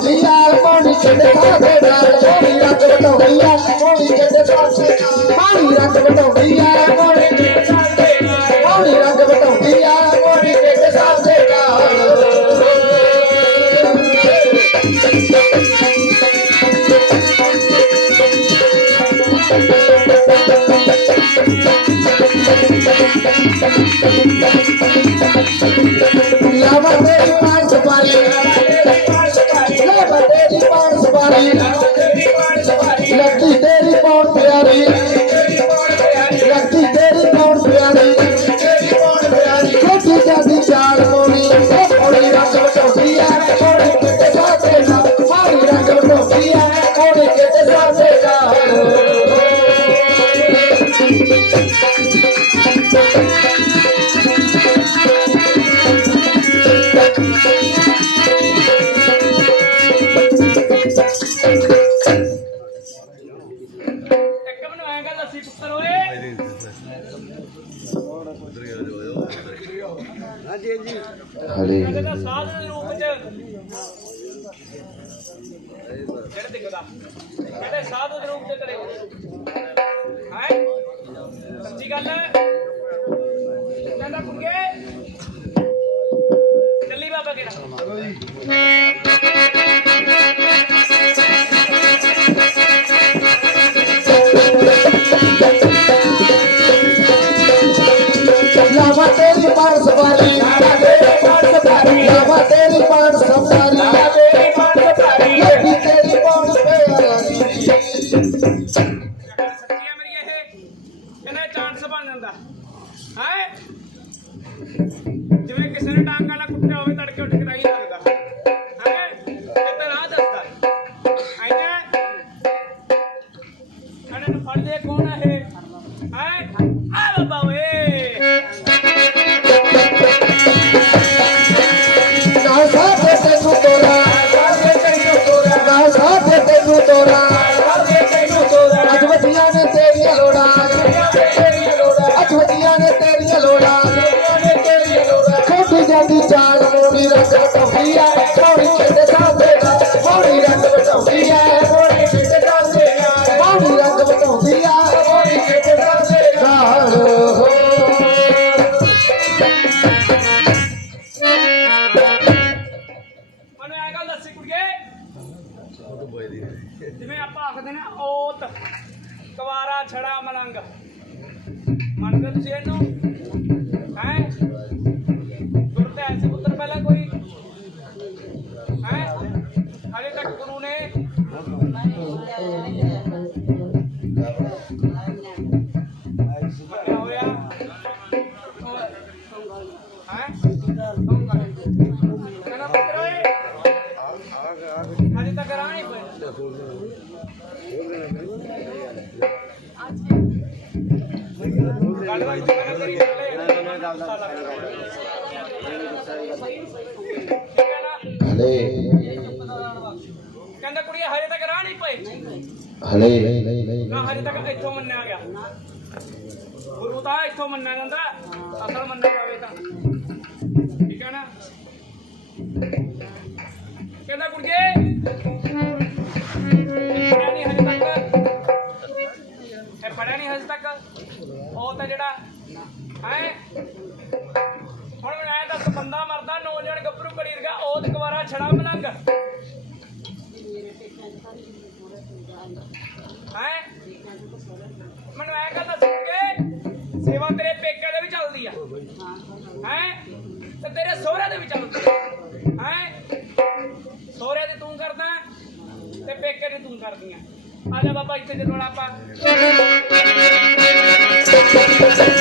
বিয়ার মানুষে দেখা দেখা চড়িয়া চড়িয়া মারিয়া চড়িয়া ਹਲੇ ਕਹਿੰਦੇ ਸਾਧ ਦੇ ਰੂਪ ਚ ਜਿਹੜੇ ਦਿਖਦਾ ਕਹਿੰਦੇ ਸਾਧ ਦੇ ਰੂਪ ਚ ਕਰੇ ਹੈ ਸੱਚੀ ਗੱਲ ਹੈ ਕਹਿੰਦਾ ਕੁੜੀਏ ਚੱਲੀ ਬਾਬਾ ਕਿਹੜਾ ਲਾਵਾ ਹੈ ਜਿਵੇਂ ਕਿਸੇ ਨੇ ਟਾਂਗਾ ਨਾਲ ਕੁੱਟਿਆ ਹੋਵੇ, ਤੜਕੇ ਉੱਠ ਕੇ ਤਾਂ ਹੀ ਲੱਗਦਾ। ਹੈ ਤੇ ਰਾਹ ਦੱਸਦਾ। ਆਈਨਾ ਇਹਨਾਂ ਨੂੰ ਫੜਦੇ ਕੌਣ ਹੈ ਜਿਵੇਂ ਆਪਾਂ ਆਖਦੇ ਨੇ ਔਤ, ਕੁਵਾਰਾ, ਛੜਾ, ਮਲੰਗ। ਮੰਨਦੇ ਤੁਸੀਂ ਇਹਨੂੰ ਹੈ? ਗੁਰੂ ਐਸੇ ਪੁੱਤਰ ਪਹਿਲਾਂ ਕੋਈ? ਹੈ? ਹਲੇ ਤੱਕ ਗੁਰੂ ਨੇ? ਮੰਨਿਆ ਹੋਇਆ ਹੈ? ਹਲੇ ਕਹਿੰਦਾ ਕੁੜੀਏ ਹਜੇ ਤੱਕ ਰਾਹ ਨਹੀਂ ਪਏ ਹਲੇ ਨਾ ਹਜੇ ਤੱਕ ਇੱਥੋਂ ਮੰਨਿਆ ਗਿਆ। ਗੁਰੂ ਤਾਂ ਇੱਥੋਂ ਮੰਨਿਆ ਜਾਂਦਾ ਅਸਲ ਮੰਨਿਆ ਜਾਵੇ ਤਾਂ। ਠੀਕ ਹੈ ਨਾ? ਕਹਿੰਦਾ ਕੁੜੀਏ ਉਹ ਤਾਂ ਜਿਹੜਾ, ਹੈ? ਹੁਣ ਮੈਂ ਆਇਆ ਦੱਸ, ਬੰਦਾ ਮਰਦਾ, ਨੌਜਵਾਨ ਗੱਭਰੂ ਕੜੀ ਉਹ ਤੇ ਕੁਵਾਰਾ ਛੜਾ ਮਲੰਗ। ਹੈ? ਮੈਨੂੰ ਐ ਗੱਲ ਦੱਸ ਕੇ ਸੇਵਾ ਤੇਰੇ ਪੇਕੇ ਦੇ ਵੀ ਚੱਲਦੀ ਆ। ਹੈ? ਤੇ ਤੇਰੇ ਸਹੁਰੇ ਦੇ ਵੀ ਚੱਲਦੀ ਆ। ਹੈ? ਸਹੁਰੇ ਦੇ ਤੂੰ ਕਰਦਾ ਤੇ ਪੇਕੇ ਦੇ ਤੂੰ ਕਰਦੀ ਆ। ਜਾ ਬਾਬਾ, ਇੱਥੇ ਚੱਲਣਾ ਆਪਾਂ Thank you.